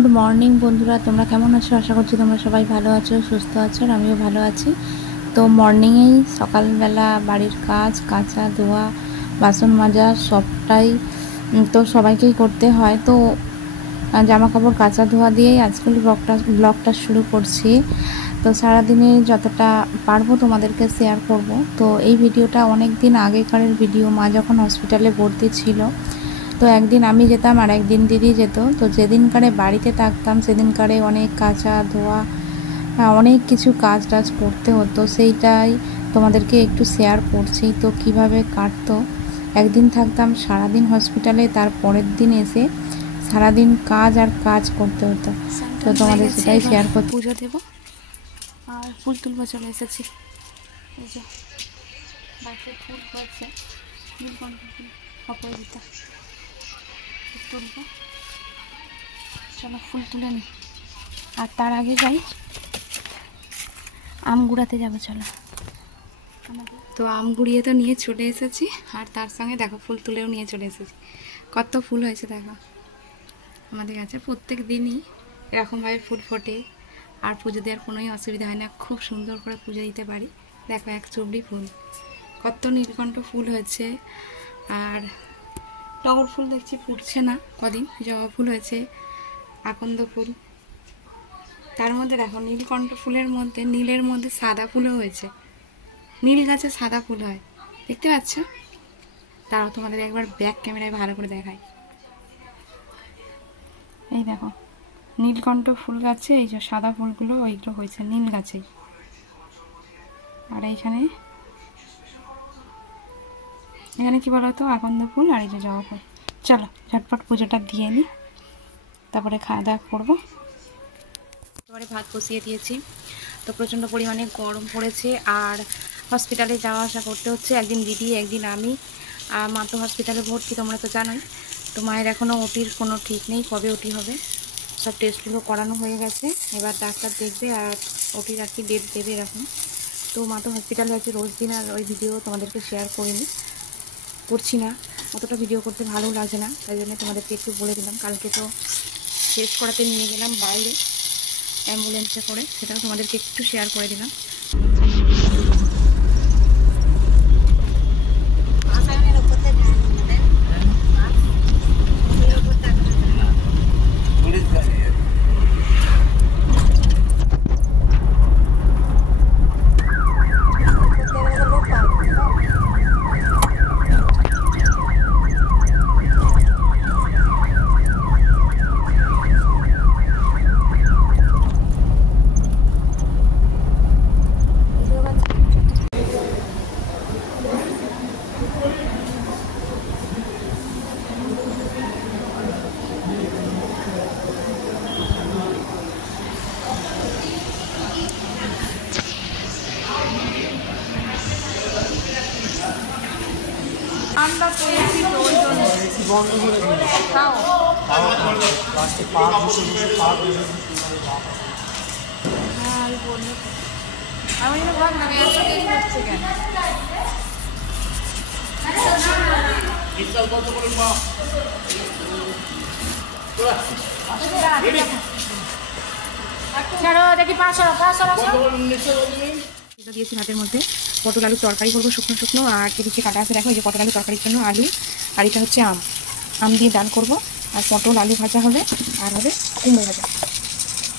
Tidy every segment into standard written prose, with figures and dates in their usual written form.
Good morning বন্ধুরা, তোমরা কেমন আছো? আশা করছি তোমরা সবাই ভালো আছো, সুস্থ আছো, আর আমিও ভালো আছি। তো মর্নিংয়েই সকালবেলা বাড়ির কাজ, কাচা ধোয়া, বাসন মাজা সবটাই তো সবাইকেই করতে হয়। তো জামা কাপড় কাচা ধোয়া দিয়েই আজকাল ব্লগটা শুরু করছি। তো সারাদিনে যতটা পারবো তোমাদেরকে শেয়ার করব। তো এই ভিডিওটা অনেক দিন আগেকারের ভিডিও, মা যখন হসপিটালে ভর্তি ছিল। তো একদিন আমি যেতাম আর একদিন দিদি যেত। তো যেদিনকারে বাড়িতে থাকতাম সেদিনকারে অনেক কাচা ধোয়া, অনেক কিছু কাজ টাজ করতে হতো, সেইটাই তোমাদেরকে একটু শেয়ার করছি। তো কিভাবে কাটতো, একদিন থাকতাম সারাদিন হসপিটালে, তার পরের দিন এসে সারাদিন কাজ আর কাজ করতে হতো। তো তোমাদের সেটাই শেয়ার করতে। পুজো দেব আর ফুল তুলবো, চলে এসেছি। এই যে বাড়িতে ফুল হচ্ছে, অপরাজিতা তুলবো। চলো ফুল তুলে নিই, আর তার আগে যাই আম গুড়াতে যাবো। চলো। তো আম গুড়িয়ে তো নিয়ে চলে এসেছি, আর তার সঙ্গে দেখো ফুল তুলেও নিয়ে চলে এসেছি। কত ফুল হয়েছে দেখো আমাদের কাছে। প্রত্যেক দিনই এরকমভাবে ফুল ফোটে, আর পুজো দেওয়ার কোনোই অসুবিধা হয় না, খুব সুন্দর করে পুজো দিতে পারি। দেখো এক চুবড়ি ফুল, কত নীলকণ্ঠ ফুল হয়েছে। আর টগর ফুল দেখছি ফুটছে না কদিন, জবা ফুল হয়েছে, আকন্দ ফুল। তার মধ্যে দেখো নীলকণ্ঠ ফুলের মধ্যে, নীলের মধ্যে সাদা ফুলও হয়েছে। নীল গাছে সাদা ফুল হয়, দেখতে পাচ্ছ? তারাও তোমাদের একবার ব্যাক ক্যামেরায় ভালো করে দেখায়। এই দেখো নীলকণ্ঠ ফুল গাছে এই যে সাদা ফুলগুলো, ওইগুলো হয়েছে নীল গাছেই। আর এইখানে এখানে কি বলতো, আকন্দ ফুল, আর এই যে জবা ফুল। চলো ঝটপট পুজোটা দিয়ে নিই, তারপরে খাওয়া দাওয়া করবো। এবারে ভাত বসিয়ে দিয়েছি। তো প্রচণ্ড পরিমাণে গরম পড়েছে, আর হসপিটালে যাওয়া আসা করতে হচ্ছে, একদিন দিদি একদিন আমি। আর মা তো হসপিটালে ভর্তি, তোমরা তো জানোই। তো মায়ের এখনও ওটির কোনো ঠিক নেই, কবে ওটি হবে। সব টেস্টগুলো করানো হয়ে গেছে, এবার ডাক্তার দেখবে আর ওটির আর কি ডেট দেবে এরকম। তো মা তো হসপিটালে আছে রোজ দিন, আর ওই ভিডিও তোমাদেরকে শেয়ার করছি না, অতটা ভিডিও করতে ভালো লাগে না, তাই জন্য তোমাদেরকে একটু বলে দিলাম। কালকে তো টেস্ট করাতে নিয়ে গেলাম বাইরে অ্যাম্বুলেন্সে করে, সেটাও তোমাদেরকে একটু শেয়ার করে দিলাম। আমরা পেয়েছি তো ওই জন্য বন্ধ করে দিই, তাও লাস্টে পাক হ্যাঁ আমি বললাম, আমি ভাব না এত দেরি হচ্ছে কেন। দিয়েছি ভাতের মধ্যে পটল আলু তরকারি করবো, শুকনো শুকনো। আর কিছু কাটা আছে দেখো, এই যে পটল আলু তরকারির জন্য আলু, আর এটা হচ্ছে আম দিয়ে ডাল করবো, আর পটল আলু ভাজা হবে, আর হবে কুমড়ো ভাজা।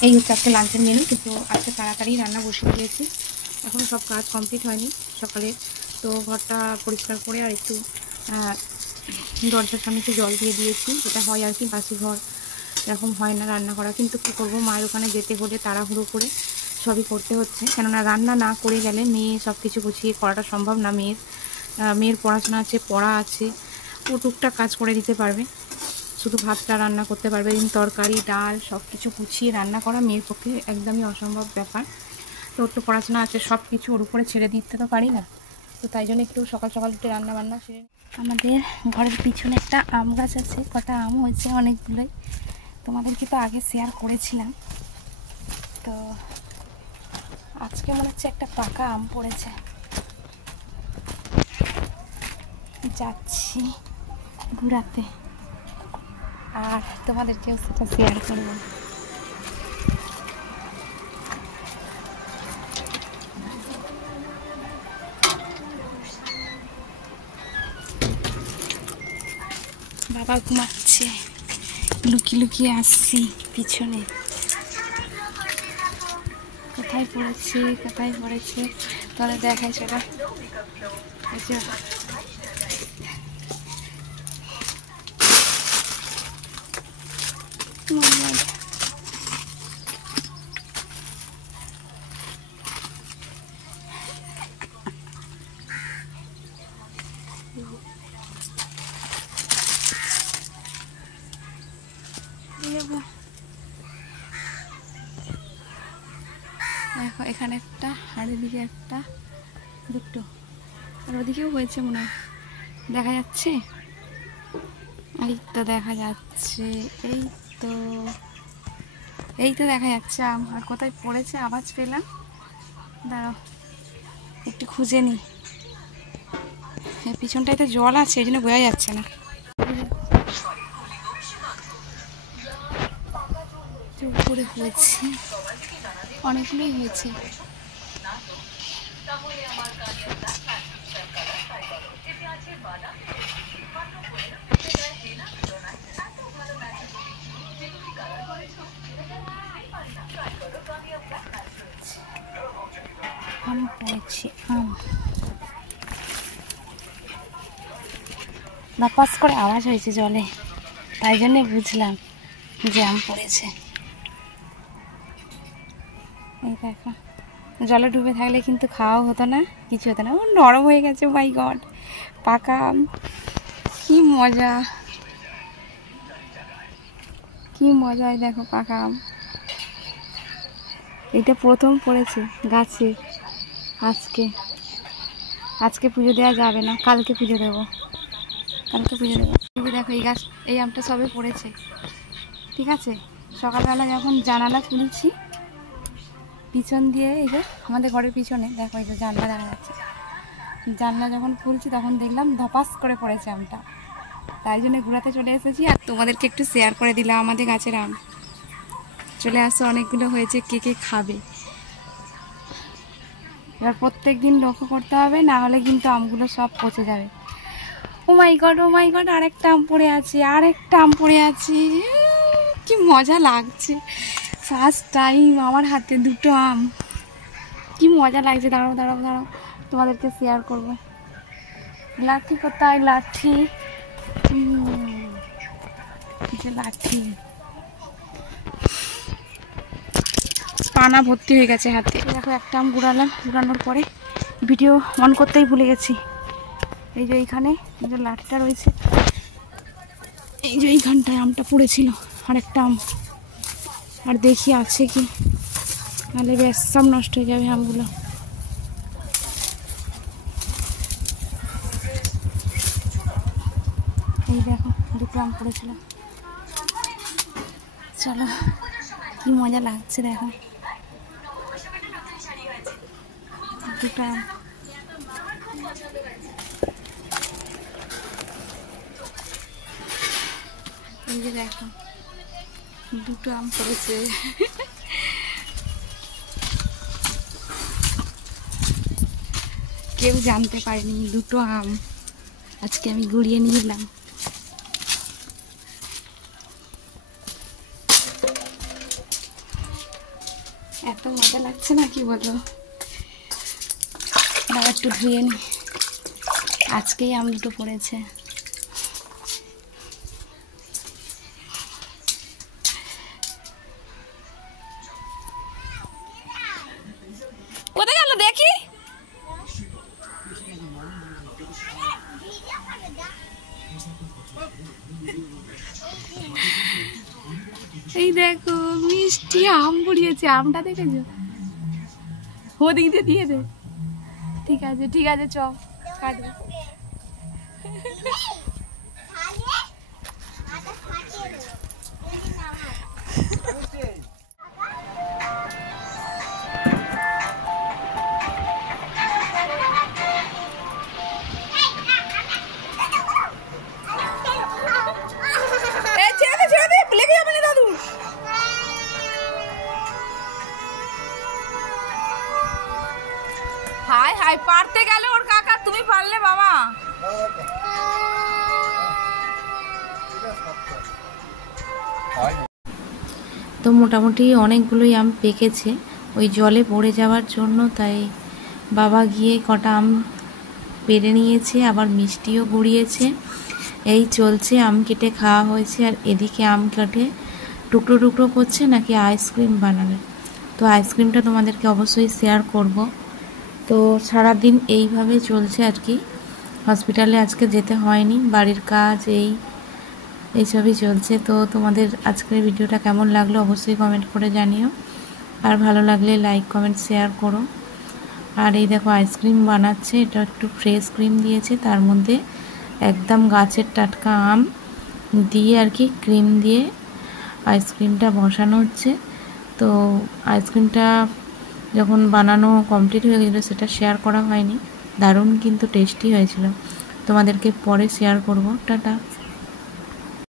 এই হচ্ছে আজকে লাঞ্চের মেনু। কিন্তু আজকে তাড়াতাড়ি রান্না বসিয়ে দিয়েছি, এখন সব কাজ কমপ্লিট হয়নি সকালে। তো ঘরটা পরিষ্কার করে আর একটু দরজার সামনে একটু জল দিয়ে দিয়েছি, যেটা হয় আর কি, বাসি ঘর এরকম হয় না রান্না করা। কিন্তু কী করবো, মায়ের ওখানে যেতে হলে তাড়াহুড়ো করে সবই করতে হচ্ছে, কেননা রান্না না করে গেলে মেয়ে সব কিছু গুছিয়ে করাটা সম্ভব না। মেয়ের পড়াশোনা আছে, পড়া আছে, ও টুকটাক কাজ করে দিতে পারবে, শুধু ভাতটা রান্না করতে পারবে। তরকারি ডাল সব কিছু গুছিয়ে রান্না করা মেয়ের পক্ষে একদমই অসম্ভব ব্যাপার। তো ওর তো পড়াশোনা আছে, সব কিছু ওর উপরে ছেড়ে দিতে তো পারি না। তো তাই জন্য একটু সকাল সকাল একটু রান্না বান্না সেরে। আমাদের ঘরের পিছনে একটা আম গাছ আছে, কটা আম হয়েছে অনেকগুলোই, তোমাদেরকে তো আগে শেয়ার করেছিলাম। তো আজকে মনে হচ্ছে একটা পাকা আম পড়েছে, যাচ্ছি ঘুরাতে, আর তোমাদেরকেও সেটা শেয়ার করবো। বাবা ঘুমাচ্ছে, লুকিয়ে লুকিয়ে আসছি পিছনে। কোথায় পড়েছে কোথায় পড়েছে তাহলে দেখাই সেটা। দেখো এখানে একটা, আর এদিকে একটা, দুটো, আর ওদিকেও হয়েছে মনে হয়, দেখা যাচ্ছে। এই তো দেখা যাচ্ছে, এই তো এই তো দেখা যাচ্ছে আম। আর কোথায় পড়েছে আওয়াজ পেলাম, দাঁড়াও একটু খুঁজে নি। এই পিছনটায় তো জল আছে, এই জন্য বোঝা যাচ্ছে না। উপরে হয়েছে, অনেকগুলোই হয়েছে। আম পড়েছে, আম নাপাস করে আওয়াজ হয়েছে জলে, তাই জন্যে বুঝলাম যে আম পড়েছে। এই দেখো, জলে ডুবে থাকলে কিন্তু খাওয়া হতো না, কিছু হতো না। ও নরম হয়ে গেছে, মাই গড, পাকা আম, কি মজা কি মজা। এই দেখো পাকা আম, এটা প্রথম পড়েছে গাছে। আজকে পুজো দেওয়া যাবে না, কালকে পুজো দেবো, কালকে পুজো দেবো। এই যে দেখো এই গাছ, এই আমটা সবে পড়েছে, ঠিক আছে। সকালবেলা যখন জানালা খুলেছি পিছন দিয়ে, এই যে আমাদের ঘরের পিছনে দেখো, এই যে জানলা দেখা যাচ্ছে, জানলা যখন খুলছি তখন দেখলাম ধপাস করে পড়েছে আমটা, তাই জন্য ঘোরাতে চলে এসেছি আর তোমাদেরকে একটু শেয়ার করে দিলাম আমাদের গাছের আম। চলে আসো, অনেকগুলো হয়েছে, কে কে খাবে। এবার প্রত্যেক দিন লক্ষ্য করতে হবে, না হলে কিন্তু আমগুলো সব পচে যাবে। ও মাই গড, আরেকটা আম পড়ে আছে, আরেকটা আম পড়ে আছে। কি মজা লাগছে, ফার্স্ট টাইম আমার হাতে দুটো আম, কি মজা লাগছে। দাঁড়াও দাঁড়াও দাঁড়াও, তোমাদেরকে শেয়ার করবো। লাঠি কোথায়, লাঠি, যে লাঠি, পানা ভর্তি হয়ে গেছে হাতে। দেখো একটা আম গুড়ালাম, গুড়ানোর পরে ভিডিও অন করতেই ভুলে গেছি। এই যে এইখানে যে লাঠিটা রয়েছে, এই যে এইখানটায় আমটা পড়েছিল, আর একটা আম, আর দেখি আছে কি, নাহলে বেশ সব নষ্ট হয়ে যাবে আমগুলো। এই দেখো দুটো আম পড়েছিল, চলো কি মজা লাগছে দেখো, দুটো আম। এই যে দেখো দুটো আম পড়েছে, কেউ জানতে পারেনি দুটো আম আজকে আমি গুড়িয়ে নিয়ে এলাম। এত মজা লাগছে না, কি বলবো। দাঁড়া একটু ধুয়ে নি, আজকেই আম দুটো পড়েছে। কোথায় গেল দেখি, এই দেখো মিষ্টি আম পুড়িয়েছে, আমটা দেখেছো, ওদিক দিয়ে দিয়ে দে। ঠিক আছে ঠিক আছে, চ কাটবে। হাই হাই, পারতে গেলে ওর কাকা, তুমি পারলে বাবা। তো মোটামুটি অনেকগুলোই আম পেকেছে ওই জলে পড়ে যাওয়ার জন্য, তাই বাবা গিয়ে কটা আম পেড়ে নিয়েছে, আবার মিষ্টিও গুড়িয়েছে। এই চলছে, আম কেটে খাওয়া হয়েছে। আর এদিকে আম কেটে টুকরো টুকরো করছে নাকি আইসক্রিম বানাবে। তো আইসক্রিমটা তোমাদেরকে অবশ্যই শেয়ার করব। তো সারাদিন এইভাবে চলছে আর কি। হসপিটালে আজকে যেতে হয়নি, বাড়ির কাজ এইসবই চলছে। তো তোমাদের আজকের ভিডিওটা কেমন লাগলো অবশ্যই কমেন্ট করে জানিও, আর ভালো লাগলে লাইক কমেন্ট শেয়ার করো। আর এই দেখো আইসক্রিম বানাচ্ছে, এটা একটু ফ্রেশ ক্রিম দিয়েছে, তার মধ্যে একদম গাছের টাটকা আম দিয়ে আর কি ক্রিম দিয়ে আইসক্রিমটা বসানো হচ্ছে। তো আইসক্রিমটা যখন বানানো কমপ্লিট হয়ে গেছিলো সেটা শেয়ার করা হয়নি, দারুণ কিন্তু টেস্টি হয়েছিল, তোমাদেরকে পরে শেয়ার করব। টাটা।